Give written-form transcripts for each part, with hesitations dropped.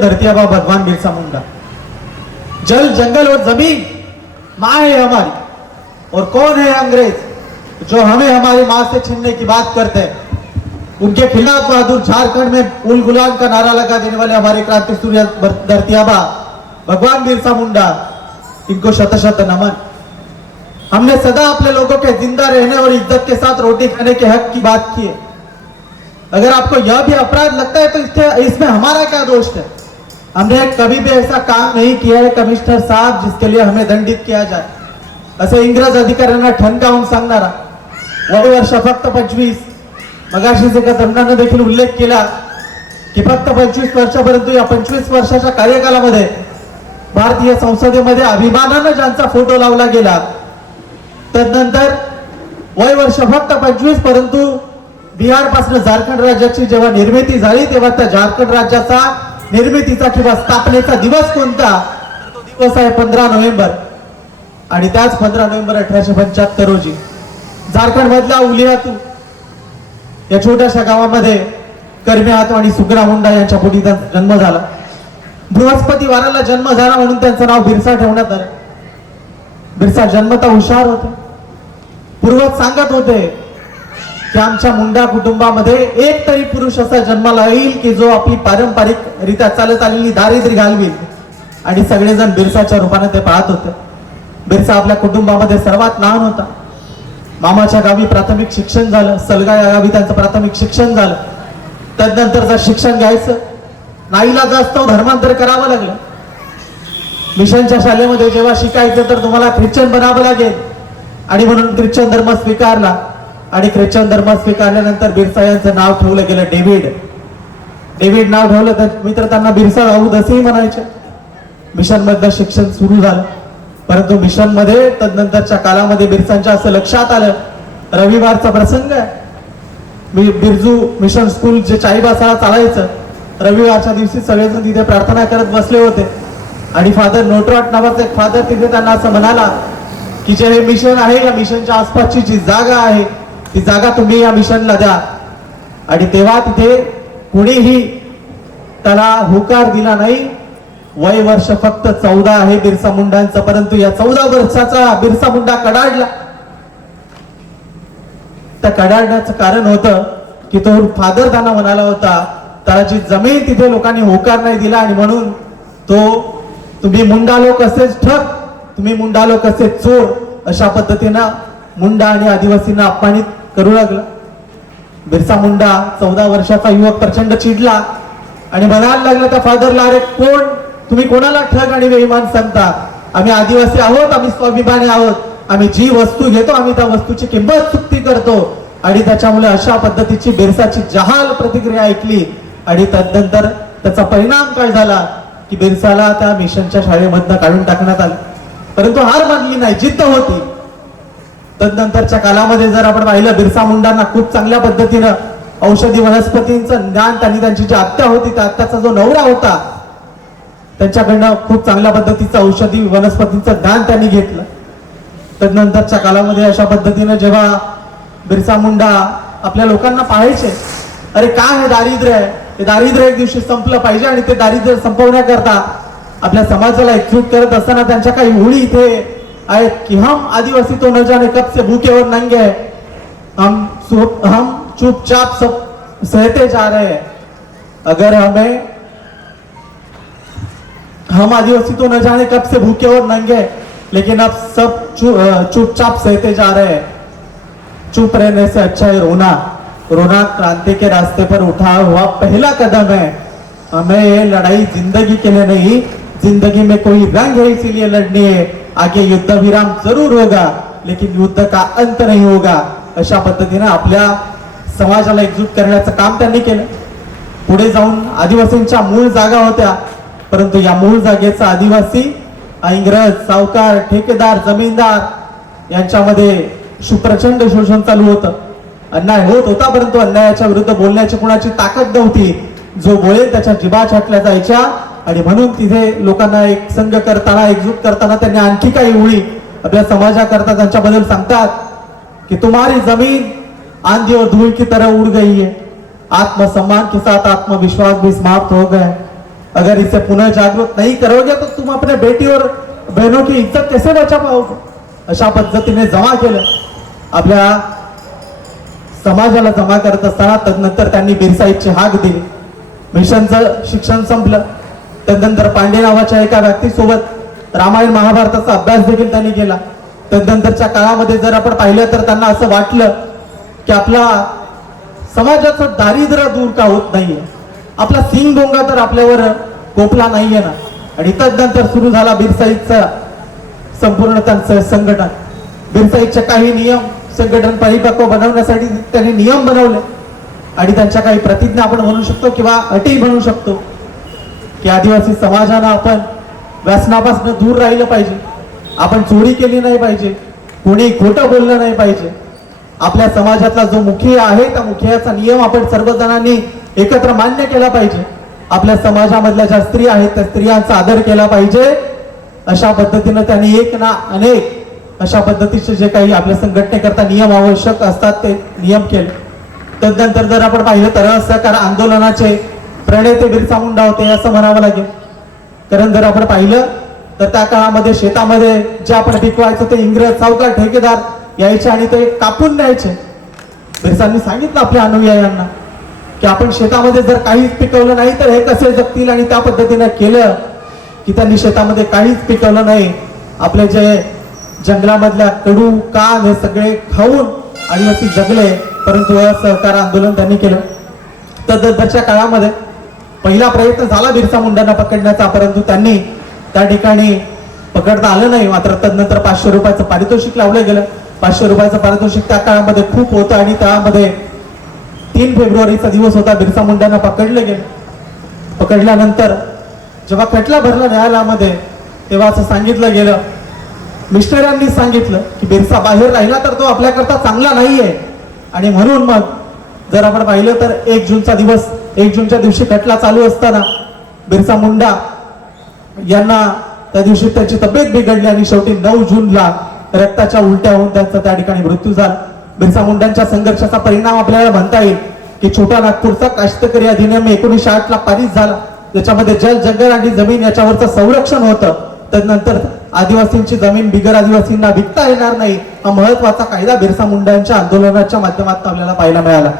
धरती आबा भगवान बिरसा मुंडा। जल जंगल और जमीन माँ है हमारी, और कौन है अंग्रेज जो हमें हमारी माँ से छीनने की बात करते हैं। उनके खिलाफ बहादुर झारखंड में उल गुलाम का नारा लगा देने वाले हमारे क्रांति सूर्य धरती आबा भगवान बिरसा मुंडा, इनको शत शत नमन। हमने सदा अपने लोगों के जिंदा रहने और इज्जत के साथ रोटी खाने के हक की बात की है। अगर आपको यह भी अपराध लगता है तो इसमें हमारा क्या दोष है। हमने कभी भी ऐसा काम नहीं किया है कमिश्नर साहब जिसके लिए हमें दंडित किया जाए। असे इंग्रज अधिकाऱ्यांना ठणकावून सांगणारा वय वर्ष फक्त 25, मगाशी एका तरुणाने देखील उल्लेख केला की फक्त 25 वर्षापर्यंत या 25 वर्षाच्या कार्यकालामध्ये भारतीय संसदेमध्ये अभिमानाने ज्यांचा फोटो लावला गेला, तदनंतर वय वर्ष फक्त 25, परंतु बिहार पासून झारखंड राज्याची जेव्हा निर्मिती झाली तेव्हा त्या झारखंड राज्याचा निर्मितीचा किंवा स्थापनेचा दिवस कोणता, तो दिवस आहे 15 नोव्हेंबर। आणि त्याच 15 नोव्हेंबर 1875 रोजी झारखंड मधल्या उलियातू या छोट्याशा गावामध्ये कर्मे हातो आणि सुगरा मुंडा यांच्या पोटी त्यांचा जन्म झाला। बृहस्पती वाराला जन्म झाला म्हणून त्यांचं नाव बिरसा ठेवण्यात आलं। बिरसा जन्मता हुशार होते। पूर्वज सांगत होते की आमच्या मुंडा कुटुंबामध्ये एक तरी पुरुष असा जन्माला येईल की जो आपली पारंपरिक रीत्या चालत आलेली दारिद्र्य घालवेल, आणि सगळेजण बिरसाच्या रूपाने ते पाहत होते। बिरसा आपल्या कुटुंबामध्ये सर्वात लहान होता। मामाच्या गावी प्राथमिक शिक्षण झालं, सलगा या गावी त्यांचं प्राथमिक शिक्षण झालं। तदनंतर जर शिक्षण घ्यायचं नाईलाज असतो धर्मांतर करावं लागलं। मिशनच्या शाळेमध्ये जेव्हा शिकायचं तर तुम्हाला ख्रिश्चन बनावं लागेल, आणि म्हणून ख्रिश्चन धर्म स्वीकारला। आणि ख्रिश्चन धर्म स्वीकारल्यानंतर बिरसा यांचं नाव ठेवलं गेलं डेव्हिड। डेव्हिड नाव ठेवलं तर मित्र त्यांना बिरसा राऊत असेही म्हणायचे। मिशन मधलं शिक्षण सुरू झालं, परंतु मिशन मध्ये तदनंतरच्या काळामध्ये बिरसांच्या असं लक्षात आलं, रविवारचा प्रसंग आहे, बिरजू मिशन स्कूल जे चाईबासाला चालायचं, रविवारच्या दिवशी सगळेजण तिथे प्रार्थना करत बसले होते। आणि फादर नोटरॉट नावाचा एक फादर तिथे त्यांना असं म्हणाला की जे हे मिशन आहे या मिशनच्या आसपासची जी जागा आहे ती जागा तुम्ही या मिशनला द्या। आणि तेव्हा तिथे कुणीही त्याला होकार दिला नाही। वय वर्ष फक्त 14 आहे बिरसा मुंडांचं, परंतु या 14 वर्षाचा बिरसा मुंडा कडाडला। त्या कडाडण्याचं कारण होतं की तो फादर त्यांना म्हणाला होता त्याची जमीन तिथे लोकांनी होकार नाही दिला, आणि म्हणून तो तुम्ही मुंडा लोक असेच ठग, तुम्ही मुंडा लोक असेच चोर, अशा पद्धतीनं मुंडा आणि आदिवासींना अपमानित करू लागला। बिरसा मुंडा 14 वर्षाचा युवक प्रचंड चिडला आणि म्हणायला लागला त्या फादरला, अरे कोण तुम्ही कोणाला ठग आणि बेईमान सांगता? आम्ही आदिवासी आहोत, आम्ही स्वाभिमानी आहोत, आम्ही जी वस्तू घेतो आम्ही त्या वस्तूची किंमत चुकती करतो। आणि त्याच्यामुळे अशा पद्धतीची बिरसाची जहाल प्रतिक्रिया ऐकली, आणि तदनंतर त्याचा परिणाम काय झाला की बिरसाला त्या मिशनच्या शाळेमधनं काढून टाकण्यात आलं। परंतु हार मानली नाही, जिद्द होती। तदनंतरच्या काळामध्ये जर आपण पाहिलं बिरसा मुंडांना खूप चांगल्या पद्धतीनं औषधी वनस्पतींचं ज्ञान, त्यांनी त्यांची जी आत्या होती त्या आत्याचा जो नवरा होता त्यांच्याकडनं खूप चांगल्या पद्धतीचं औषधी वनस्पतींचं ज्ञान त्यांनी घेतलं। तदनंतरच्या काळामध्ये अशा पद्धतीनं जेव्हा बिरसा मुंडा आपल्या लोकांना पाहायचे, अरे काय हे दारिद्र्य आहे, ते दारिद्र्य एक दिवशी संपलं पाहिजे, आणि ते दारिद्र्य संपवण्याकरता आपल्या समाजाला एकजूट करत असताना त्यांच्या काही ओळी इथे आहेत की हम आदिवासी तो न जाने कब से भूखे और नंगे हैं, हम चुपचाप सब सहते जा रहे हैं, अगर हम आदिवासी तो न जाने कब से भूखे और नंगे, लेकिन अब सब चुपचाप सहते जा रहे हैं। चुप रहने से अच्छा है रोना, रोना क्रांति के रास्ते पर उठा हुआ पहला कदम है। हमें ये लड़ाई जिंदगी के लिए नहीं, जिंदगी में कोई रंग है इसीलिए लड़नी है। आगे युद्ध विराम जरूर होगा लेकिन युद्ध का अंत नहीं होगा। अशा पद्धतीने आपल्या समाजाला एकजूट करण्याचं काम त्यांनी केलं। पुढे जाऊन आदिवासींच्या मूळ जागा होत्या, परंतु या मूळ जागेचा आदिवासी इंग्रज सावकार ठेकेदार जमीनदार यांच्यामध्ये प्रचंड शोषण चालू होतं। अन्याय होत होता, परंतु अन्यायाच्या विरुद्ध बोलण्याची कुणाची ताकद नव्हती। जो बोलेल त्याच्या जिभा छाटल्या जायच्या, आणि म्हणून तिथे लोकांना एक संघ करताना एकजूट करताना त्यांनी आणखी काही ओळी आपल्या समाजाकरता त्यांच्याबद्दल सांगतात कि तुम्हारी जमीन आंधी और धूल की तरह उड़ गई है, आत्मसम्मान के साथ आत्मविश्वास भी समाप्त हो गए। अगर इसे पुनः जागृत नहीं करोगे तो तुम अपने बेटी और बहनों की इज्जत कैसे बचा पाओगे. अशा पद्धतीने जमा केलं. आपल्या समाजाला जमा करत असताना तदनंतर त्यांनी बिरसाईदची हाक दिली. मिशनचं शिक्षण संपलं. तदनंतर पांडे नावाच्या एका व्यक्तीसोबत रामायण महाभारताचा अभ्यास देखील त्यांनी केला. तदनंतरच्या काळामध्ये जर आपण पाहिलं तर त्यांना असं वाटलं की आपला समाजाचं दारिद्र्य दूर का होत नाहीये, आपला सिंगभोंगा तर आपल्यावर गोपला नाहीये ना. आणि तदनंतर सुरू झाला बिरसाईदचा संपूर्ण त्यांचं संघटन. बिरसाईदचे काही नियम संघटन परिपक्व बनवण्यासाठी त्यांनी नियम बनवले आणि त्यांच्या काही प्रतिज्ञा आपण म्हणू शकतो किंवा अटी म्हणू शकतो की आदिवासी समाजानं आपण व्यसनापासून दूर राहिलं पाहिजे, आपण चोरी केली नाही पाहिजे, कोणी खोटं बोललं नाही पाहिजे. आपल्या समाजातला जो मुखिया आहे त्या मुखियाचा नियम आपण सर्वजणांनी एकत्र मान्य केला पाहिजे. आपल्या समाजामधल्या ज्या स्त्री आहेत त्या स्त्रियांचा आदर केला पाहिजे. अशा पद्धतीनं त्यांनी एक ना अनेक अशा पद्धतीचे जे काही आपल्या संघटनेकरता नियम आवश्यक असतात ते नियम केले. तदनंतर जर आपण पाहिलं तर असहकार आंदोलनाचे प्रणेते बिरसा मुंडा होते असं म्हणावं लागेल. कारण जर आपण पाहिलं तर त्या काळामध्ये शेतामध्ये जे आपण पिकवायचं ते इंग्रज सावकार ठेकेदार यायचे आणि ते कापून न्यायचे. बिरसांनी सांगितलं आपल्या अनुयायांना की आपण शेतामध्ये जर काहीच पिकवलं नाही तर हे कसे जगतील, आणि त्या पद्धतीने केलं की त्यांनी शेतामध्ये काहीच पिकवलं नाही. आपले जे जंगलामधल्या कडू कान हे सगळे खाऊन आदिवासी जगले, परंतु असहकार आंदोलन त्यांनी केलं. तदनंतरच्या काळामध्ये पहिला प्रयत्न झाला बिरसा मुंडांना पकडण्याचा, परंतु त्यांनी त्या ठिकाणी पकडता आलं नाही. मात्र तदनंतर 500 रुपयाचं पारितोषिक लावलं गेलं. 500 रुपयाचं पारितोषिक त्या काळामध्ये खूप होतं आणि त्यामध्ये 3 फेब्रुवारीचा दिवस होता. बिरसा मुंडांना पकडलं गेलं. पकडल्यानंतर जेव्हा खटला भरला न्यायालयामध्ये तेव्हा असं सांगितलं गेलं, मिस्टरांनी सांगितलं की बिरसा बाहेर राहिला तर तो आपल्याकरता चांगला नाहीये. आणि म्हणून मग जर आपण पाहिलं तर 1 जूनचा दिवस, 1 जूनच्या दिवशी खटला चालू असताना बिरसा मुंडा यांना त्या दिवशी त्यांची तब्येत बिघडली आणि शेवटी 9 जूनला रक्ताच्या उलट्या होऊन त्यांचा त्या ठिकाणी मृत्यू झाला. बिरसा मुंडांच्या संघर्षाचा परिणाम आपल्याला म्हणता येईल की छोटा नागपूरचा काश्तकरी अधिनियम 1908 ला पारित झाला, ज्याच्यामध्ये जल, जंगल आणि जमीन याच्यावरचं संरक्षण होतं. तदनंतर आदिवासींची जमीन बिगर आदिवासींना विकता येणार नाही हा महत्वाचा कायदा बिरसा मुंडांच्या आंदोलनाच्या माध्यमातून आपल्याला पाहायला मिळाला.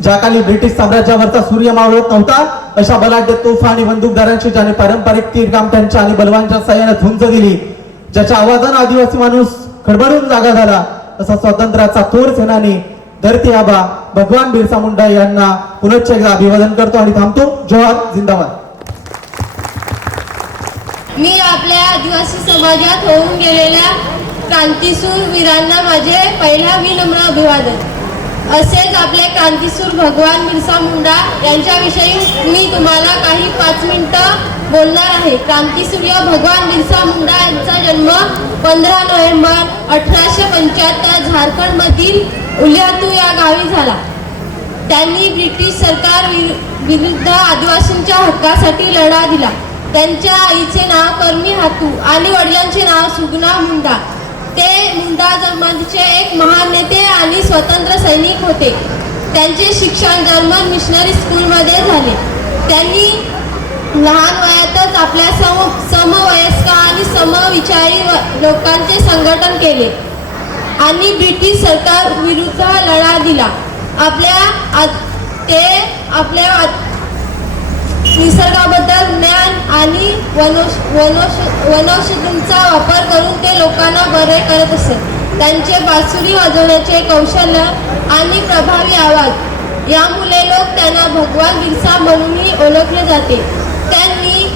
ज्या काली ब्रिटिश साम्राज्यावरचा सूर्य मावळत नव्हता अशा बलाढ्य तोफा आणि बंदूकदारांची ज्याने पारंपरिक तीरकामठ्यांच्या आणि बलवांच्या सहाय्याने झुंज दिली, ज्याच्या आवाजानं आदिवासी माणूस खडबडून जागा झाला, असा स्वातंत्र्याचा थोर सेनानी धरती आबा भगवान बिरसा मुंडा यांना पुनश्च एकदा अभिवादन करतो आणि थांबतो. जोहार, जिंदाबाद. मी आपल्या आदिवासी समाजात होऊन गेलेल्या क्रांतीसूर वीरांना माझे पहिला विनम्र अभिवादन. असेच आपले क्रांतीसूर भगवान बिरसा मुंडा यांच्याविषयी मी तुम्हाला काही 5 मिनिटं बोलणार आहे. क्रांतीसूर्य भगवान बिरसा मुंडा यांचा जन्म 15 नोव्हेंबर 1875 झारखंडमधील उलियातू या गावी झाला. त्यांनी ब्रिटिश सरकार विरुद्ध आदिवासींच्या हक्कासाठी लढा दिला. त्यांच्या आईचे नाव कर्मी हातू आणि वडिलांचे नाव सुगना मुंडा. ते मुंडा जमातीचे एक महान नेते आणि स्वतंत्र सैनिक होते. त्यांचे शिक्षण जर्मन मिशनरी स्कूलमध्ये झाले. त्यांनी लहान वयातच आपल्या समवयस्क आणि समविचारी लोकांचे संघटन केले आणि ब्रिटिश सरकार विरुद्ध लढा दिला. ते आपल्या निसर्गाबद्दल ज्ञान आणि वनौषधींचा वापर करून ते लोकांना बरे करत असत. त्यांचे बासुरी वाजवण्याचे कौशल्य आणि प्रभावी आवाज यामुळे लोक त्यांना भगवान बिरसा म्हणूनही ओळखले जाते. त्यांनी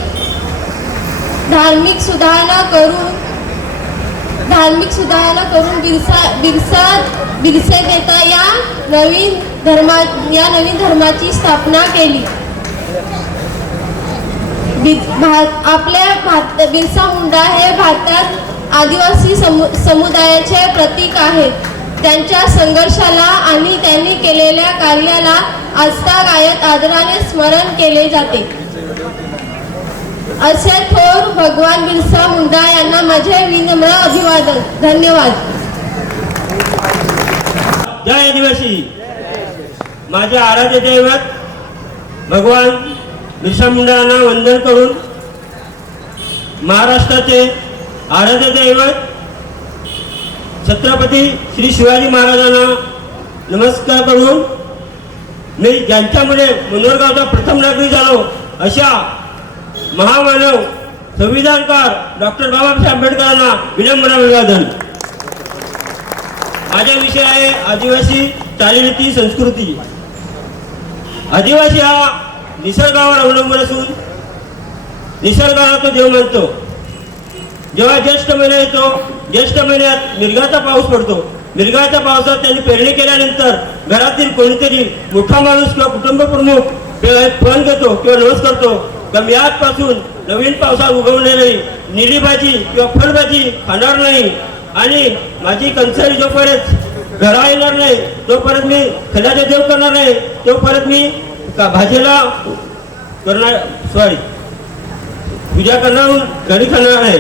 धार्मिक सुधारणा करून बिरसा देता या नवीन धर्माची स्थापना केली. बिरसा मुंडा हे भारतात आदिवासी समुदायाचे प्रतीक आहेत. त्यांच्या संघर्षाला आणि त्यांनी केलेल्या कार्याला आजतागायत आदराने स्मरण केले जाते. असे थोर भगवान बिरसा मुंडा यांना माझे विनम्र अभिवादन. धन्यवाद. जय आदिवासी. माझे आराध्य दैवत भगवान बिरसा मुंडांना वंदन करून महाराष्ट्राचे आराध्य दैवत छत्रपती श्री शिवाजी महाराजांना नमस्कार करून मी ज्यांच्यामुळे मनोरगावचा प्रथम नागरिक झालो अशा महामानव संविधानकार डॉक्टर बाबासाहेब आंबेडकरांना विनम्र अभिवादन. माझा विषय आहे आदिवासी चालीरीती संस्कृती. आदिवासी हा निसर्गावर अवलंबून असून निसर्गाला तो देव मानतो. जेव्हा ज्येष्ठ महिना येतो, ज्येष्ठ महिन्यात मिरगाचा पाऊस पडतो. मिरगाच्या पावसात त्यांनी पेरणी केल्यानंतर घरातील कोणीतरी मोठा माणूस किंवा कुटुंब प्रमुख फोन घेतो किंवा नवस करतो की आजपासून नवीन पावसात उगवलेली निळी भाजी किंवा फळभाजी खाणार नाही आणि माझी कंसारी जोपर्यंत घरा येणार नाही तोपर्यंत मी खल्याचा देव करणार नाही, तोपर्यंत मी भाजीला करणार पूजा करणार घरी खाणार आहे.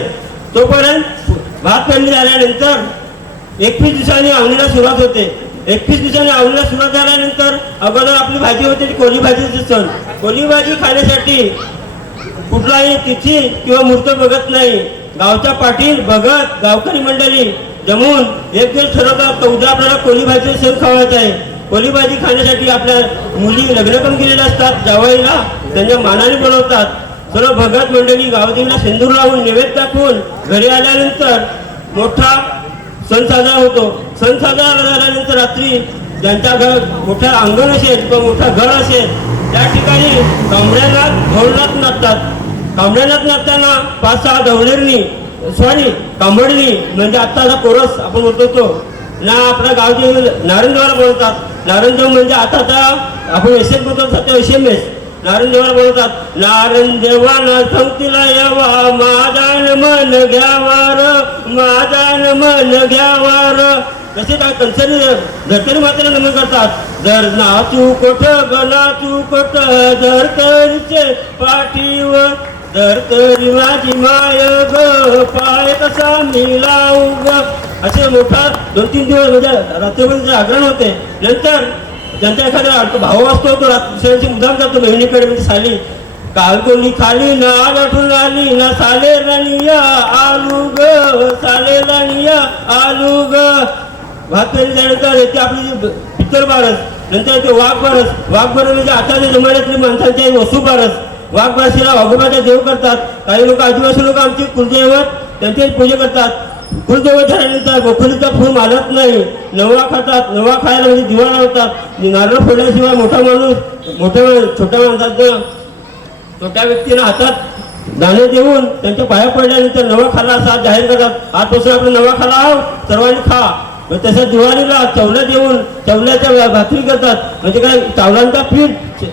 तोपर्यंत भात पेरणी झाल्यानंतर 21 दिवसांनी आवणीला सुरुवात होते. 21 दिवसांनी आवणीला सुरुवात झाल्यानंतर अगोदर आपली भाजी होते कोली भाजीचे सण. कोली भाजी खाण्यासाठी कुठलाही तिथी किंवा मूर्त बघत नाही. गावच्या पाटील भगत गावकरी मंडळी जमून एक दिवस ठरवतात तर उद्या आपल्याला कोली भाजीचे सण खावायचे आहे. कोली भाजी खाण्यासाठी आपल्या मुली लग्न पण केलेल्या असतात, जावईला त्यांच्या मानाने बोलवतात. सर्व भगत मंडळी गावदेवीला सिंदूर लावून नैवेद्य दाखवून घरी आल्यानंतर मोठा सण साजरा होतो. सण साजरा झाल्यानंतर रात्री ज्यांच्या घर मोठा अंगण असेल किंवा मोठा घर असेल त्या ठिकाणी कांबड्याला ढोलनाथ नाचतात. कांबड्यानाथ नाचताना 5-6 ढवळेरनी कांबडणी म्हणजे आत्ताचा कोरस आपण बोलतो तो ना आपल्या गावचे नारायणदेवाला बोलतात. नारायणदेव म्हणजे आता आपण एस बोलतो सध्या SMS नारायणदेवाला बोलतात. नारायणदेवाला संगतीला यावा माझान मन घ्यावार माझान मन घ्यावार. तसे काय कंसरी धरतरी मात्र नमन करतात. जर नाचू कोठ ग नाचू कोठ धरतरीचे पाठीवर धरतरी माझी माय ग पाय कसा मिळाऊ ग. असे मोठा 2-3 दिवस म्हणजे रात्रभर जागरण होते. नंतर ज्यांचा एखादा भाऊ असतो तो रात्री मुद्दाम जातो बहिणीकडे म्हणजे साली काल कोणी खाली ना गाठून आली ना साले राणिया आलू ग साले राणिया आलू ग. भात पेरणी झाल्यानंतर येते आपली पित्तर बारस, नंतर येते वाघ बारस. वाघ बारस म्हणजे आताच्या जमान्यातली माणसांची वसू बारस. वाघ बारशीला वाघोबाचा देव करतात. काही लोक आदिवासी लोक आमची कुलदैवत त्यांची पूजा करतात. कुलदैवत झाल्यानंतर बखुलीचा फूल मानत नाही, नवा खातात. नवा खायला म्हणजे दिवा लावतात. नारळ फोडल्याशिवाय मोठा माणूस छोट्या माणसाचं छोट्या व्यक्तीला हातात दाणे देऊन त्यांच्या पाया पडल्यानंतर नवा खाला असा जाहीर करतात. आजपासून आपण नवा खाला आहोत सर्वांनी खा. तसं दिवाळीला चवल्या देऊन चवल्याच्या भाकरी करतात. म्हणजे काय चावलांचा पीठ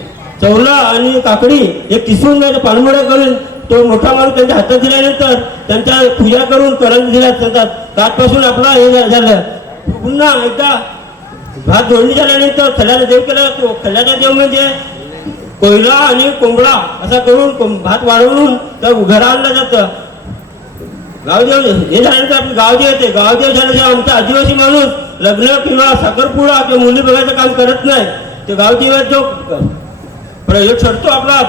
चवला आणि काकडी हे किसून पानमोड्या करून तो मोठा माणूस त्यांच्या हातात दिल्यानंतर त्यांच्या पूजा करून करंज दिल्या जातात. कालपासून आपला हे झालं. पुन्हा एकदा भात जोडणी झाल्यानंतर खल्याचा देव केला जातो. खल्याचा देव म्हणजे कोयला आणि कोंबडा असा करून भात वाढवून त्या घरा आणलं जातं. गावदेव हे झाल्यानंतर आपली गावदेव येते. गावदेव झाल्याशिवाय आमचा आदिवासी माणूस लग्न किंवा साखरपुडा किंवा मुली बघायचं काम करत नाही. ते गावदेवात जो प्रयोग ठरतो आपला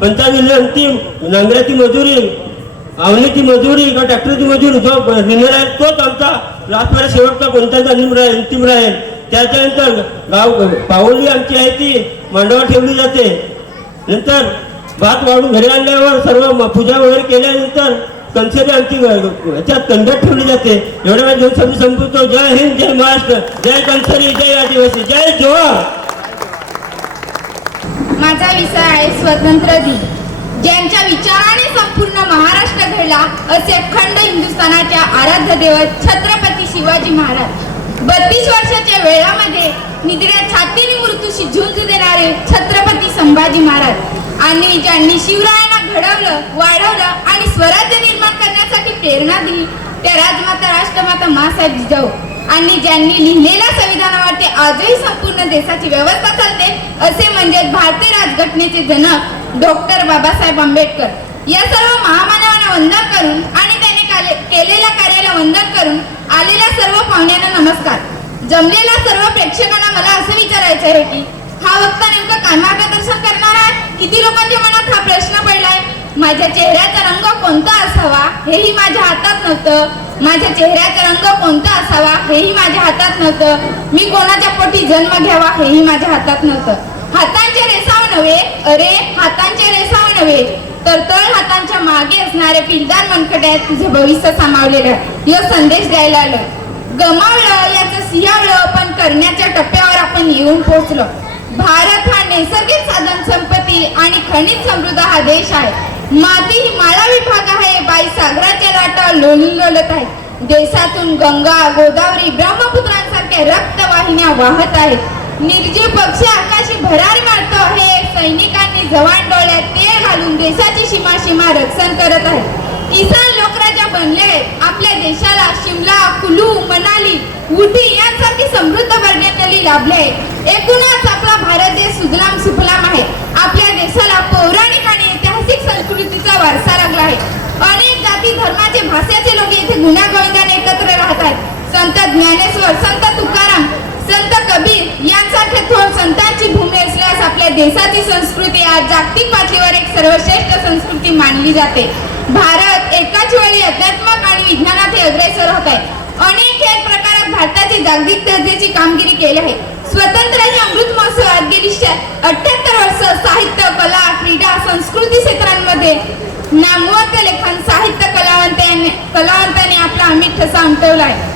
पंचावन्न अंतिम नांगऱ्याची मजुरी, आवणीची मजुरी किंवा ट्रॅक्टरची मजुरी जो निर्णय आहे तोच आमचा लास्टपर्यंत शेवटचा कोणताच अंतिम राहील. त्याच्यानंतर गाव पावली आमची आहे ती मांडवावर ठेवली जाते. नंतर भात वाढून घरी आणल्यावर सर्व पूजा वगैरे केल्यानंतर कंसेरी आमची ह्याच्यात कंडत ठेवली जाते. एवढ्या वेळ घेऊन समजून संपवतो. जय हिंद, जय महाराष्ट्र, जय कंसेरी, जय आदिवासी, जय जोहार. माझा विषय आहे स्वतंत्र दिन. ज्यांच्या विचाराने संपूर्ण महाराष्ट्र घडला असे अखंड हिंदुस्थानाच्या आराध्य दैवत छत्रपती शिवाजी महाराज. 32 वर्षाच्या वेळामध्ये निद्रा छातीने मृत्यूशी झुंज देणारे छत्रपती संभाजी महाराज आणि ज्यांनी शिवरायांना घडवलं, वाढवलं आणि स्वराज्य निर्माण करण्यासाठी प्रेरणा दिली त्या राजमाता राष्ट्रमाता माँसाहेब जिजाऊ आणि ज्यांनी लिहिलेल्या संविधानावरती आजही संपूर्ण देशाची व्यवस्था चालते असे म्हणजे भारतीय राजघटनेचे जनक डॉक्टर बाबासाहेब आंबेडकर. या सर्व महामानवांना वंदन करून आणि त्यांनी केलेल्या कार्याला वंदन करून आलेल्या सर्व पाहुण्यांना नमस्कार. जमलेल्या सर्व प्रेक्षकांना मला असं विचारायचं आहे की हा वक्ता नेमका काय मार्गदर्शन करणार आहे? किती लोकांच्या मनात हा माझ्या चेहऱ्याचा रंग कोणता असावा हेही माझ्या हातात नव्हतं. माझ्या चेहऱ्याचा रंग कोणता असावा हेही माझ्या हातात नव्हतं. मी कोणाच्या पोटी जन्म घ्यावा हेही माझ्या हातात नव्हतं. हातांचे रेसाव नव्हे, अरे हातांचे रेसाव नव्हे, तर तळ हातांच्या मागे असणारे पिलदार मनकट्यात तुझे भविष्य सामावलेलं आहे. यो संदेश द्यायला आलो. गमावलं याचं सिंहावलं, पण करण्याच्या टप्प्यावर आपण येऊन पोहोचलो. भारत हा नैसर्गिक साधन संपत्ती आणि खनिज समृद्ध हा देश आहे. माती ही माळावी भाग आहे. बाई सागराच्या लाटा लोलत आहेत. देशातून गंगा, गोदावरी, ब्रह्मपुत्रांसारख्या रक्तवाहिन्या वाहत आहेत. निर्जीव पक्षी आकाशी भरारी मारतो आहे. सैनिकांनी जवान डोळ्यात तेल घालून देशाची सीमा रक्षण करत आहेत. किसान लोकराज्य बनले आहेत. आपल्या देशाला शिमला, कुलू, मनाली, उटी यांसारखी समृद्ध पर्यटनली लाभले आहे. एकूणच आपला भारत देश सुजलाम सुफलाम आहे. आपल्या देशाला पौराणिक आणि ऐतिहासिक संस्कृतीचा वारसा लागला आहे. अनेक जाती, धर्माचे, भाषेचे लोक येथे गुण्यागोविंदाने एकत्र राहत आहेत. संत ज्ञानेश्वर, संत तुकाराम, संत कबीर यांसारखे थोर संतांची भूमी असल्यास आपल्या देशाची संस्कृती आज जागतिक पातळीवर एक सर्वश्रेष्ठ संस्कृती मानली जाते. भारत एकाच वेळी अध्यात्मक आणि विज्ञानात अग्रेसर होत आहे. अनेक खेळ प्रकारात भारताची जागतिक दर्जाची कामगिरी केली आहे. स्वातंत्र्याच्या अमृत महोत्सवात गेली 78 वर्ष साहित्य, कला, क्रीडा, संस्कृती क्षेत्रांमध्ये नामवंत लेखन साहित्य कलावंतांनी आपला अमिट ठसा उमटवला आहे.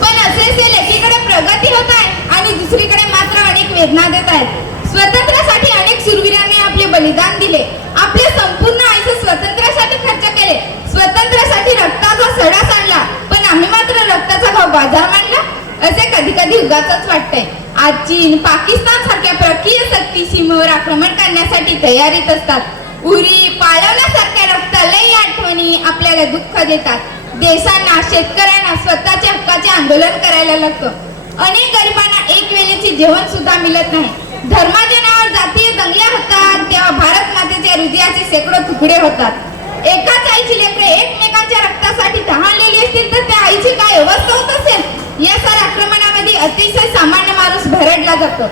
पण असे एकीकडे प्रगती होत आहे आणि दुसरीकडे मात्र अनेक वेदना देत आहेत. स्वातंत्र्यासाठी अनेक शूरवीरांनी आपले बलिदान दिले. आपले संपूर्ण आयुष्य स्वातंत्र्यासाठी खर्च केले. स्वातंत्र्यासाठी रक्ताचा सडा सांडला. पण आम्ही मात्र रक्ताचा भाव बाजार मांडला असे कधी कधी उगाचच वाटतंय. आज चीन, पाकिस्तान सारख्या परकीय शक्ती सीमेवर आक्रमण करण्यासाठी तयारीत असतात. उरी पाळवण्यासारख्या रक्तालयी आठवणी आपल्याला दुःख देतात. देशांना, शेतकऱ्यांना स्वतःच्या हक्काचे आंदोलन करायला लागतं. अनेक गरिबांना एक वेळेचे जेवण सुद्धा मिळत नाही. धर्माच्या नावावर जातीय दंगल्या होतात तेव्हा भारत मातेच्या हृदयाचे शेकडो तुकडे होतात. एकाच आईची लेकरे एकमेकांच्या रक्तासाठी तहानलेली असतील तर त्या आईची काय अवस्था होत असेल. या साऱ्या आक्रमणामध्ये अतिशय सामान्य माणूस भरडला जातो.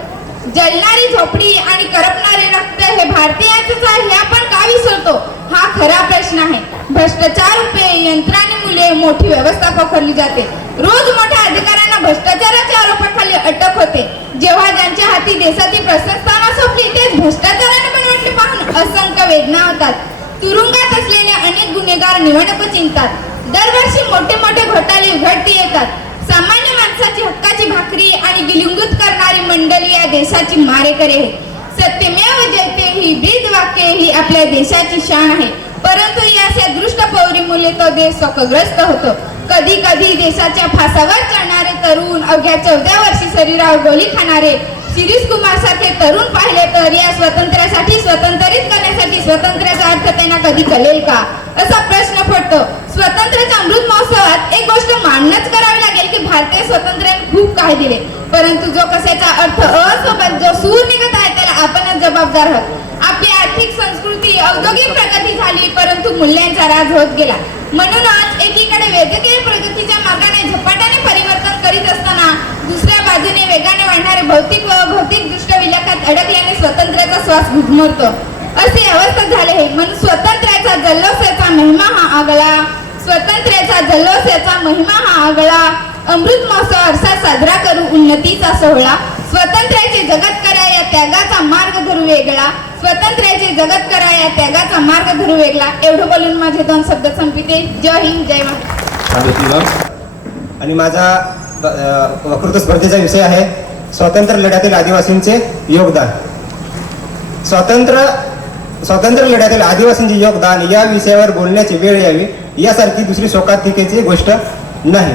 जळणारी झोपडी आणि करपणारे रक्त हे भारतीयांचेच आहे हे आपण का विसरतो हा खरा प्रश्न आहे. भ्रष्टाचार रुपये, यंत्राने मुले, मोठी व्यवस्था पकडली जाते. रोज मोठ्या अधिकाऱ्यांना भ्रष्टाचाराच्या आरोपाखाली अटक होते. जेव्हा ज्यांच्या हाती देशाची प्रशस्ताना सोपली तेच भ्रष्टाचाराने बनवले पाहून असंख्य वेदना होतात. तुरुंगात असलेले अनेक गुन्हेगार निवडणूक चिंतात. दरवर्षी मोठे मोठे घोटाळे उघडती येतात. सामान्य माणसाची हक्काची भाकरी आणि गिलिंगूत करणारी मंडळी या देशाची मारेकरी आहे. सत्यमेव जयते ही ब्रीद वाक्य ही आपल्या देशाची शान आहे. परंतु या दृष्ट पौरीमुळे तो देश शोकग्रस्त होतो. कधी कधी देशाच्या फासावर चढणारे तरुण, अवघ्या 14 वर्षी शरीरावर गोळी खाणारे शिरीष कुमार सारखे तरुण पाहिले तर या स्वातंत्र्यासाठी, स्वतंत्रित करण्यासाठी स्वातंत्र्याचा अर्थ त्यांना कधी कळेल का असा प्रश्न पडतो. स्वातंत्र्याच्या अमृत महोत्सवात एक गोष्ट मान्यच करावी लागेल की भारतीय स्वातंत्र्याने खूप काही दिले. परंतु जो कशाचा अर्थ असोबत जो सूर निघत आहे त्याला आपणच जबाबदार आहोत. आपली आर्थिक, संस्कृती, औद्योगिक प्रगती झाली परंतु मूल्यांचा राज होत गेला. म्हणूनच एकीकडे वैद्यकीय प्रगतीच्या मार्गाने झपाट्याने परिवर्तन करीत असताना दुसऱ्या बाजूने वेगाने वाढणारे भौतिक व भौतिकदृष्ट्या विलाखात अडकल्याने स्वातंत्र्याचा श्वास गुदमरतो अशी अवस्था झाली आहे. म्हणून स्वातंत्र्याचा जल्लोषाचा महिमा हा आगळा. स्वातंत्र्याचा जल्लोषाचा महिमा हा आगळा. अमृत महोत्सव असा साजरा करू उन्नतीचा सोहळा. स्वातंत्र्याचे जगत करा या त्यागाचा मार्ग धरू वेगळा. स्वातंत्र्याचे जगत करा या त्यागाचा मार्ग धरू वेगळा. एवढं बोलून माझे 2 शब्द संपविते. जय हिंद, जय महाराष्ट्र. आणि माझा वक्तृत्व स्पर्धेचा विषय आहे स्वातंत्र्य लढ्यातील आदिवासींचे योगदान. स्वातंत्र्य लढ्यातील आदिवासींचे योगदान या विषयावर बोलण्याची वेळ यावी यासारखी दुसरी शोकांतिकेची गोष्ट नाही.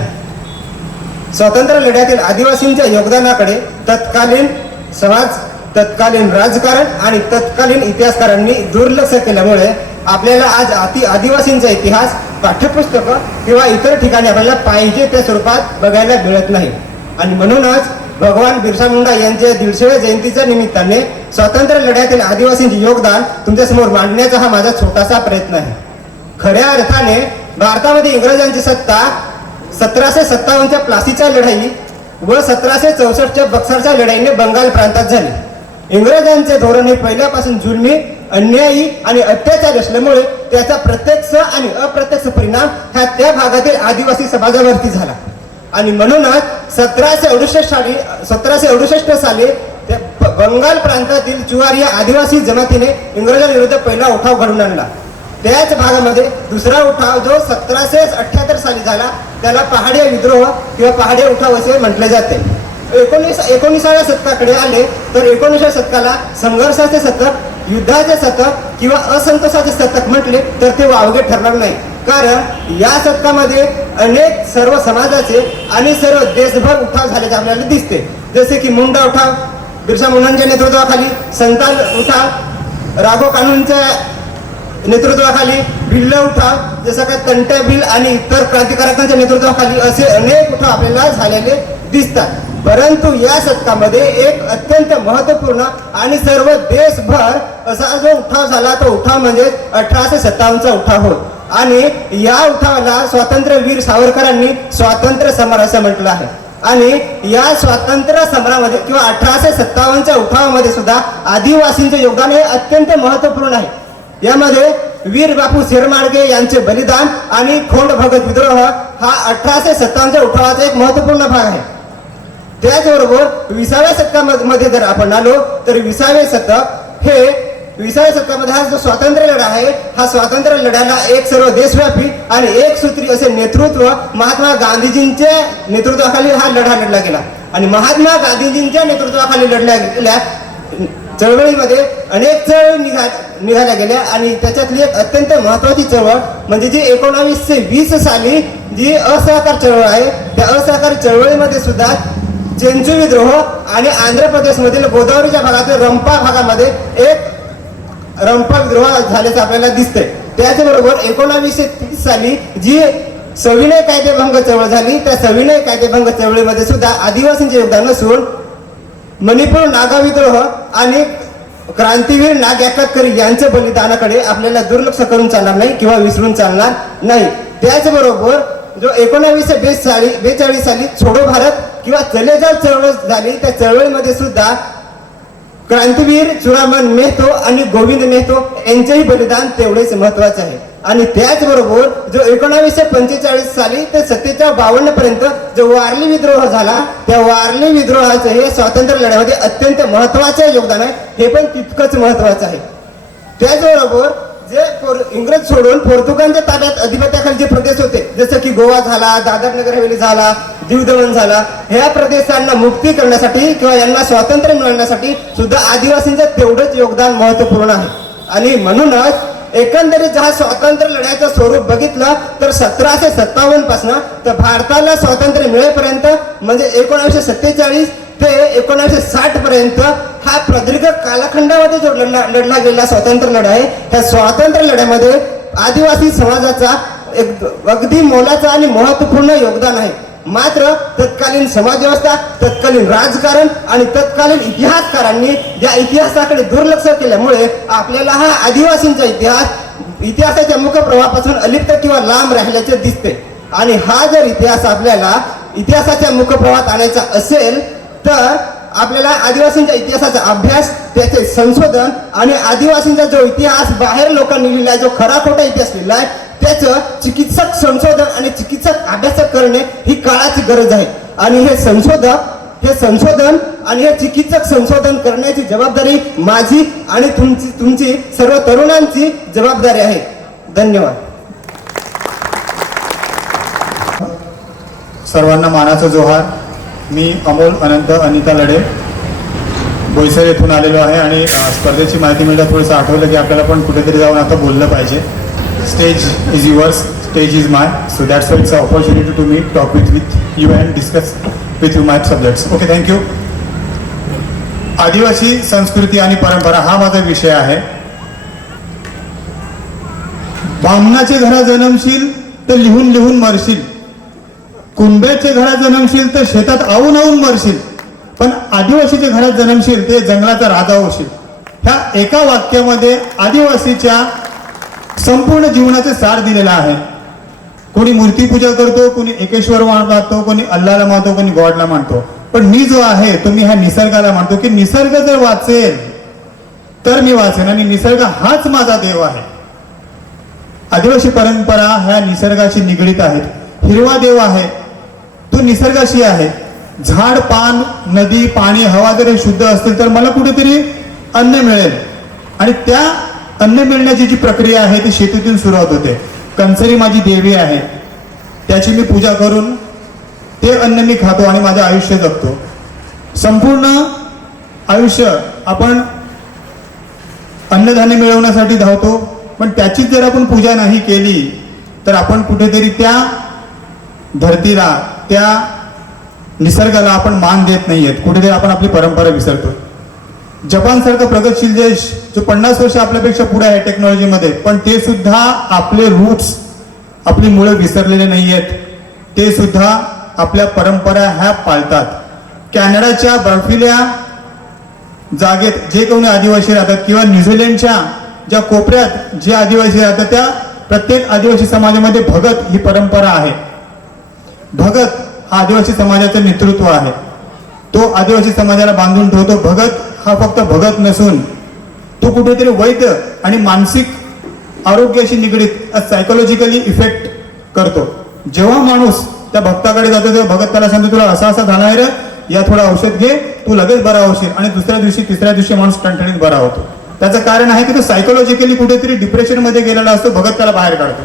स्वातंत्र्य लढ्यातील आदिवासींच्या योगदानाकडे तत्कालीन समाज, तत्कालीन राजकारण आणि तत्कालीन इतिहासकारांनी दुर्लक्ष केल्यामुळे आपल्याला आज आदिवासींचा इतिहास पाठ्यपुस्तक किंवा इतर ठिकाणी आपल्याला पाहिजे त्या स्वरूपात बघायला मिळत नाही. आणि म्हणूनच भगवान बिरसा मुंडा यांच्या 150व्या जयंतीच्या निमित्ताने स्वातंत्र्य लढ्यातील आदिवासींचे योगदान तुमच्यासमोर मांडण्याचा हा माझा छोटासा प्रयत्न आहे. खऱ्या अर्थाने भारतामध्ये इंग्रजांची सत्ता 1757च्या प्लासीच्या लढाई व 1764च्या बक्सरच्या लढाईने बंगाल प्रांतात झाली. इंग्रजांचे धोरण हे पहिल्यापासून जुलमी अन्यायी आणि अत्याचारी असल्यामुळे त्याचा प्रत्यक्ष आणि अप्रत्यक्ष परिणाम हा त्या भागातील आदिवासी समाजावरती झाला. आणि म्हणूनच 1768 साली त्या बंगाल प्रांतातील चुवार या आदिवासी जमातीने इंग्रजांविरुद्ध पहिला उठाव घडवून आणला. त्याच भागामध्ये दुसरा उठाव जो 1778 साली झाला त्याला पहाडिया विद्रोह किंवा पहाडिया उठाव असे म्हटले जाते. 19व्या शतकाकडे आले तर 19व्या शतकाला संघर्षाचे शतक, युद्धाचे शतक किंवा असंतोषाचे शतक म्हटले तर ते वावगे ठरणार नाही. कारण या शतकामध्ये अनेक सर्व समाजाचे आणि सर्व देशभर उठाव झाल्याचे आपल्याला दिसते. जसे की मुंडा उठाव बिरसा मुंडांच्या नेतृत्वाखाली, संताल उठाव राघो कानूनच्या नेतृत्वाखाली, भिल्ल उठाव जसं काय तंट्या भिल आणि इतर क्रांतिकारकांच्या नेतृत्वाखाली असे अनेक उठाव आपल्याला झालेले दिसतात. परंतु या शतकामध्ये एक अत्यंत महत्वपूर्ण आणि सर्व देशभर असा जो उठाव झाला तो उठाव म्हणजे 1857चा उठाव होय. आणि या उठावाला स्वातंत्र्यवीर सावरकरांनी स्वातंत्र्य समर असं म्हटलं आहे. आणि या स्वातंत्र्य समरामध्ये किंवा 1857च्या उठावामध्ये सुद्धा आदिवासींचे योगदान हे अत्यंत महत्वपूर्ण आहे. यामध्ये वीर बापू शेरमाळगे यांचे बलिदान आणि खोंड भगत विद्रोह हा 1857च्या उठावाचा एक महत्वपूर्ण भाग आहे. त्याचबरोबर 20व्या शतकामध्ये जर आपण आलो तर 20व्या शतकामध्ये हा जो स्वातंत्र्य लढा आहे हा स्वातंत्र्य लढ्याला एक सर्व देशव्यापी आणि एक सूत्री असे नेतृत्व महात्मा गांधीजींच्या नेतृत्वाखाली हा लढा लढला गेला. आणि महात्मा गांधीजींच्या नेतृत्वाखाली लढल्या गेल्या चळवळीमध्ये अनेक चळवळी निघाल्या गेल्या. आणि त्याच्यातली एक अत्यंत महत्वाची चळवळ म्हणजे जी 1920 साली जी असहकार चळवळ आहे त्या असहकार चळवळीमध्ये सुद्धा चेंचू विद्रोह आणि आंध्र प्रदेशमधील गोदावरीच्या भागातील रंपा भागामध्ये एक रंपा विद्रोह झाल्याचं आपल्याला दिसतंय. त्याचबरोबर 1930 साली जी सविनय कायदेभंग चळवळ झाली त्या सविनय कायदेभंग चळवळीमध्ये सुद्धा आदिवासींचे योगदान असून मणिपूर नागा विद्रोह आणि क्रांतीवीर नाग याकतकरी यांच्या बलिदानाकडे आपल्याला दुर्लक्ष करून चालणार नाही किंवा विसरून चालणार नाही. त्याचबरोबर जो 1942 साली छोडो भारत किंवा चले जाव चळवळ झाली त्या चळवळीमध्ये सुद्धा क्रांतीवीर चुरामन मेहतो आणि गोविंद मेहतो यांचेही बलिदान तेवढेच महत्वाचे आहे. आणि त्याचबरोबर जो 1945 साली ते 47-52 पर्यंत जो वारली विद्रोह झाला त्या वारली विद्रोहाचे हे स्वातंत्र्य लढ्यामध्ये अत्यंत महत्वाचे योगदान आहे. हे पण तितकंच महत्वाचं आहे. त्याचबरोबर जे इंग्रज सोडून पोर्तुगालच्या ताब्यात अधिपत्याखाली जे प्रदेश होते जसं की गोवा झाला, दादर नगर हवेली झाला, दीव दमण झाला, ह्या प्रदेशांना मुक्ती करण्यासाठी किंवा यांना स्वातंत्र्य मिळवण्यासाठी सुद्धा आदिवासींचं तेवढंच योगदान महत्वपूर्ण आहे. आणि म्हणूनच एकंदरीत हा स्वातंत्र्य लढ्याचं स्वरूप बघितलं तर 1757 पासून तर भारताला स्वातंत्र्य मिळेपर्यंत म्हणजे 1947 ते 1960 पर्यंत हा प्रदीर्घ कालखंडामध्ये जो लढला गेलेला स्वातंत्र्य लढा आहे त्या स्वातंत्र्य लढ्यामध्ये आदिवासी समाजाचा एक अगदी मोलाचा आणि महत्वपूर्ण योगदान आहे. मात्र तत्कालीन समाजव्यवस्था, तत्कालीन राजकारण आणि तत्कालीन इतिहासकारांनी या इतिहासाकडे दुर्लक्ष केल्यामुळे आपल्याला हा आदिवासींचा इतिहासाच्या मुखप्रवाहापासून अलिप्त किंवा लांब राहिल्याचे दिसते. आणि हा जर इतिहास आपल्याला इतिहासाच्या मुखप्रवाहात आणायचा असेल तर आपल्याला आदिवासींच्या इतिहासाचा अभ्यास, त्याचे संशोधन आणि आदिवासींचा जो इतिहास बाहेर लोकांनी लिहिला जो खरा खोटा इतिहास लिहिला आहे त्याचं चिकित्सक संशोधन आणि चिकित्सक अभ्यास करणे ही काळाची गरज आहे. आणि हे संशोधन आणि हे चिकित्सक संशोधन करण्याची जबाबदारी माझी आणि तुमची सर्व तरुणांची जबाबदारी आहे. धन्यवाद. सर्वांना मानाचा जोहार. मी अमोल अनंत अनिता लढे बोईसर येथून आलेलो आहे आणि स्पर्धेची माहिती मिळाली थोडंसं आठवलं की आपल्याला पण कुठेतरी जाऊन आता बोललं पाहिजे. Stage is yours, stage is my, so that's why it's a opportunity to me talk with you and discuss with you my subjects. Okay, thank you. आदिवासी संस्कृती आणि परंपरा हा माझा विषय आहे. बामणाचे घरा जन्मशील तर लिहून लिहून मरशील, कुंभ्याचे घरात जन्मशील तर शेतात आवून मरशील, पण आदिवासीच्या घरात जन्मशील ते जंगलाचा राजा होशील. ह्या एका वाक्यामध्ये आदिवासीच्या संपूर्ण जीवनाचे सार दिलेला आहे. कोणी मूर्तीपूजा करतो, कोणी एकेश्वर मानतो, कोणी अल्लाला मानतो, कोणी गॉडला मानतो, पण मी जो आहे तो मी ह्या निसर्गाला मानतो की निसर्ग जर वाचेल तर मी वाचेन आणि निसर्ग हाच माझा देव आहे. आदिवासी परंपरा ह्या निसर्गाशी निगडीत आहेत. हिरवा देव आहे तो निसर्गाशी आहे. झाड पान नदी पाणी हवा जर हे शुद्ध असतील तर मला कुठेतरी अन्न मिळेल आणि त्या अन्न मिळण्याची जी प्रक्रिया आहे ती शेतीतून सुरुवात होते. कंसरी माझी देवी आहे, त्याची मी पूजा करून ते अन्न मी खातो आणि माझे आयुष्य जगतो. संपूर्ण आयुष्य आपण अन्नधान्य मिळवण्यासाठी धावतो, पण त्याचीच जर आपण पूजा नाही केली तर आपण कुठेतरी त्या धरतीला त्या निसर्गाला आपण मान देत नाहीयेत. कुठेतरी आपण आपली परंपरा विसरतो. जपानसारखा प्रगतशील देश जो 50 वर्ष आपल्यापेक्षा पुढे आहे टेक्नॉलॉजीमध्ये, पण ते सुद्धा आपले रूट्स आपली मुळे विसरलेले नाहीयेत. ते सुद्धा आपल्या परंपरा ह्या पाळतात. कॅनडाच्या बर्फिल्या जागेत जे कोणी आदिवासी राहतात किंवा न्यूझीलंडच्या ज्या कोपऱ्यात जे आदिवासी राहतात त्या प्रत्येक आदिवासी समाजामध्ये भगत ही परंपरा आहे. भगत हा आदिवासी समाजाचं नेतृत्व आहे. तो आदिवासी समाजाला बांधून ठेवतो. भगत हा फक्त भगत नसून तो कुठेतरी वैद्य आणि मानसिक आरोग्याशी निगडीत सायकोलॉजिकली इफेक्ट करतो. जेव्हा माणूस त्या भक्ताकडे जातो तेव्हा भगत त्याला सांगतो तुला असा असा झाला आहे रे, या थोडं औषध घे, तू लगेच बरा होशील. आणि दुसऱ्या दिवशी तिसऱ्या दिवशी माणूस टणटणीत बरा होतो. त्याचं कारण आहे की तो सायकोलॉजिकली कुठेतरी डिप्रेशन मध्ये गेलेला असतो. भगत त्याला बाहेर काढतो.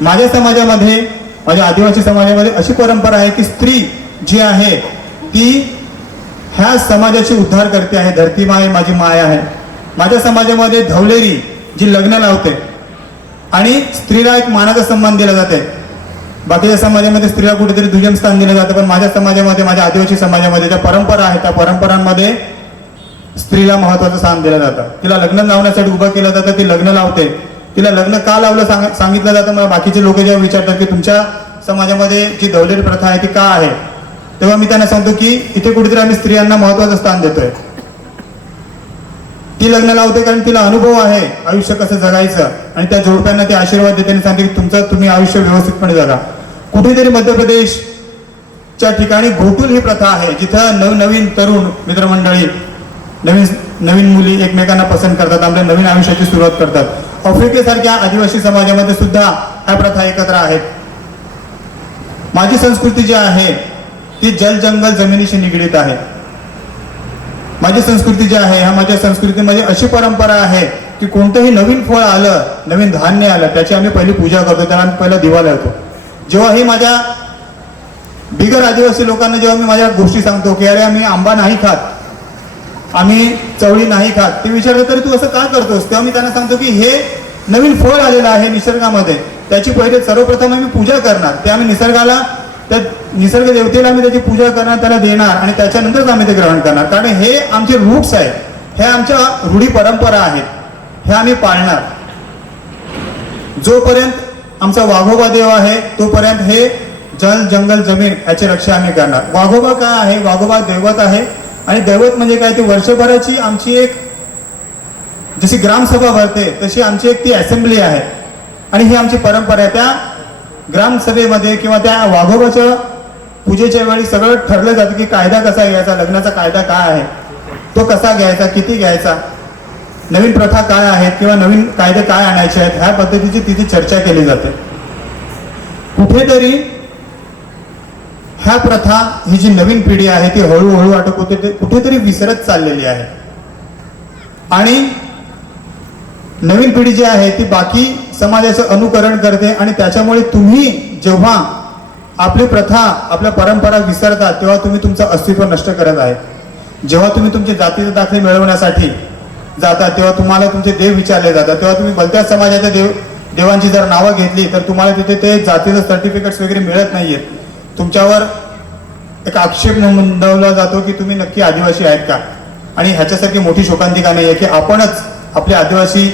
माझ्या समाजामध्ये माझ्या आदिवासी समाजामध्ये अशी परंपरा आहे की स्त्री जी आहे ती ह्या समाजाची उद्धार करते आहे. धरती माय माझी माय आहे. माझ्या समाजामध्ये धवलेरी जी लग्न लावते आणि स्त्रीला एक मानाचा सन्मान दिला जाते. बाकीच्या समाजामध्ये स्त्रीला कुठेतरी दुय्यम स्थान दिलं जातं, पण माझ्या समाजामध्ये माझ्या आदिवासी समाजामध्ये ज्या परंपरा आहेत त्या परंपरांमध्ये स्त्रीला महत्वाचं स्थान दिलं जातं. तिला लग्न लावण्यासाठी उभं केलं जातं. ती लग्न लावते. तिला लग्न का लावलं सांगितलं जातं. मला बाकीचे लोक जेव्हा विचारतात की तुमच्या समाजामध्ये जी धवलेरी प्रथा आहे ती का आहे, तेव्हा मी त्यांना सांगतो की इथे कुठेतरी आम्ही स्त्रियांना महत्वाचं स्थान देतोय. ती लग्न लावते कारण तिला अनुभव आहे आयुष्य कसं जगायचं आणि त्या जोडप्यांना ते आशीर्वाद देते आणि सांगते की तुम्ही आयुष्य व्यवस्थितपणे जगा. कुठेतरी मध्य प्रदेशच्या ठिकाणी घोटूल ही प्रथा आहे जिथं नवनवीन तरुण मित्रमंडळी नवीन मुली एकमेकांना पसंत करतात, आपल्या नवीन आयुष्याची सुरुवात करतात. आफ्रिकेसारख्या आदिवासी समाजामध्ये सुद्धा ह्या प्रथा एकत्र आहेत. माझी संस्कृती जी आहे ती जल जंगल जमिनीशी निगडीत आहे. माझी संस्कृती जी आहे ह्या माझ्या संस्कृतीमध्ये अशी परंपरा आहे की कोणतंही नवीन फळ आलं, नवीन धान्य आलं, त्याची आम्ही पहिली पूजा करतो, त्याला आम्ही पहिला दिवा लावतो. जेव्हाही माझ्या बिगर आदिवासी लोकांना जेव्हा मी माझ्या गोष्टी सांगतो की अरे आम्ही आंबा नाही खात, आम्ही चवळी नाही खात, ते विचारतात तरी तू असं का करतोस, तेव्हा मी त्यांना सांगतो की हे नवीन फळ आलेलं आहे निसर्गामध्ये, त्याची पहिले सर्वप्रथम आम्ही पूजा करणार. ते आम्ही निसर्गाला, त्या निसर्ग देवतेला आम्ही त्याची पूजा करणार, त्याला देणार आणि त्याच्यानंतरच आम्ही ते ग्रहण करणार. कारण हे आमचे रूट्स आहेत, हे आमच्या रूढी परंपरा आहेत, हे आम्ही पाळणार. जोपर्यंत आमचा वाघोबा देव आहे तोपर्यंत हे जल जंगल जमीन याची रक्षा आम्ही करणार. वाघोबा काय आहे? वाघोबा दैवत आहे आणि दैवत म्हणजे काय, ती वर्षभराची आमची एक जशी ग्रामसभा भरते तशी आमची एक ती असेंब्ली आहे आणि ही आमची परंपरा आहे. त्या ग्रामसभेमध्ये किंवा त्या वाघोबाच्या पूजेच्या वेळी सगळं ठरलं जातं की कायदा कसा घ्यायचा, लग्नाचा कायदा काय आहे, तो कसा घ्यायचा, किती घ्यायचा, नवीन प्रथा काय आहेत किंवा नवीन कायदे काय आणायचे आहेत, ह्या पद्धतीची तिथे चर्चा केली जाते. कुठेतरी ह्या प्रथा ही जी नवीन पिढी आहे ती हळूहळू अटक होते, कुठेतरी विसरत चाललेली आहे आणि नवीन पिढी जी आहे ती बाकी समाजाचं अनुकरण करते आणि त्याच्यामुळे तुम्ही जेव्हा आपली प्रथा, आपल्या परंपरा विसरतात तेव्हा तुम्ही तुमचं अस्तित्व नष्ट करत आहे. जेव्हा तुम्ही तुमचे जातीचे दाखले मिळवण्यासाठी जातात तेव्हा तुम्हाला तुमचे देव विचारले जातात, तेव्हा तुम्ही भलत्याच समाजाच्या देवांची जर नावं घेतली तर तुम्हाला तिथे ते जातीचं सर्टिफिकेट्स वगैरे मिळत नाहीयेत. तुमच्यावर एक आक्षेप नोंदवला जातो की तुम्ही नक्की आदिवासी आहेत का. आणि ह्याच्यासारखी मोठी शोकांतिका नाही आहे की आपणच आपली आदिवासी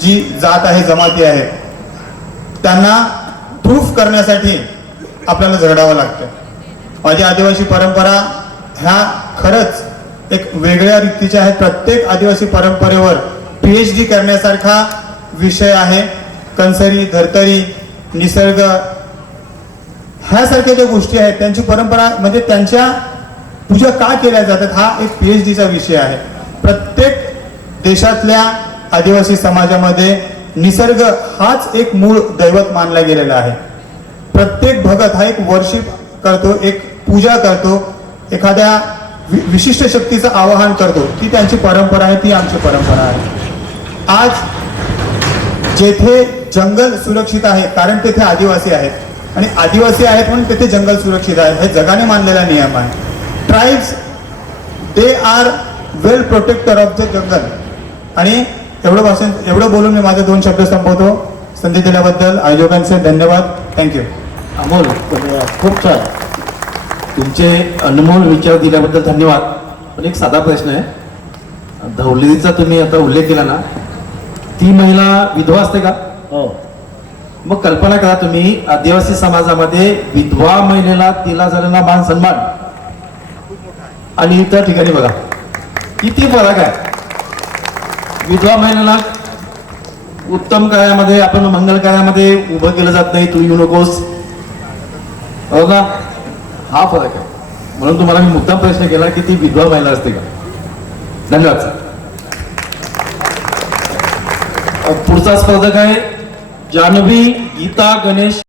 जी जात आहे, जमाती आहे, त्यांना प्रूफ करण्यासाठी आपल्याला झगडावं लागतं. माझी आदिवासी परंपरा ह्या खरंच एक वेगळ्या रीतीच्या आहेत. प्रत्येक आदिवासी परंपरेवर PhD करण्यासारखा विषय आहे. कंसरी, धर्तरी, निसर्ग ह्यासारख्या ज्या गोष्टी आहेत त्यांची परंपरा म्हणजे त्यांच्या पूजा का केल्या जातात हा एक PhDचा विषय आहे. प्रत्येक देशातल्या आदिवासी समाजामध्ये निसर्ग हाच एक मूळ दैवत मानला गेलेला आहे. प्रत्येक भगत हा एक वर्शिप करतो, एक पूजा करतो, एखाद्या विशिष्ट शक्तीचं आवाहन करतो. ती त्यांची परंपरा आहे, ती आमची परंपरा आहे. आज जेथे जंगल सुरक्षित आहे कारण तेथे आदिवासी आहेत आणि आदिवासी आहेत म्हणून तेथे जंगल सुरक्षित आहे, हे जगाने मानलेला नियम आहे. Tribes they are well protector of the jungle. आणि एवढं बोलून मी माझे 2 शब्द संपवतो. संधी दिल्याबद्दल आयोजकांचे धन्यवाद. थँक्यू. अमोल, खूप छान. तुमचे अनमोल विचार दिल्याबद्दल धन्यवाद. पण एक साधा प्रश्न आहे. धवलीचा तुम्ही आता उल्लेख केला ना, ती महिला विधवा असते का? हो. मग कल्पना करा तुम्ही, आदिवासी समाजामध्ये विधवा महिलेला दिला झालेला मान सन्मान आणि इतर ठिकाणी बघा किती फरक आहे. विधवा महिलेला उत्तम कार्यामध्ये, आपण मंगल कार्यामध्ये उभं केलं जात नाही, तू येऊ नकोस, हो ना, हा फरक आहे. म्हणून तुम्हाला मी मुद्दाम प्रश्न केला की ती विधवा महिला असते का. धन्यवाद. पुढचा स्पर्धक आहे जान्हवी गीता गणेश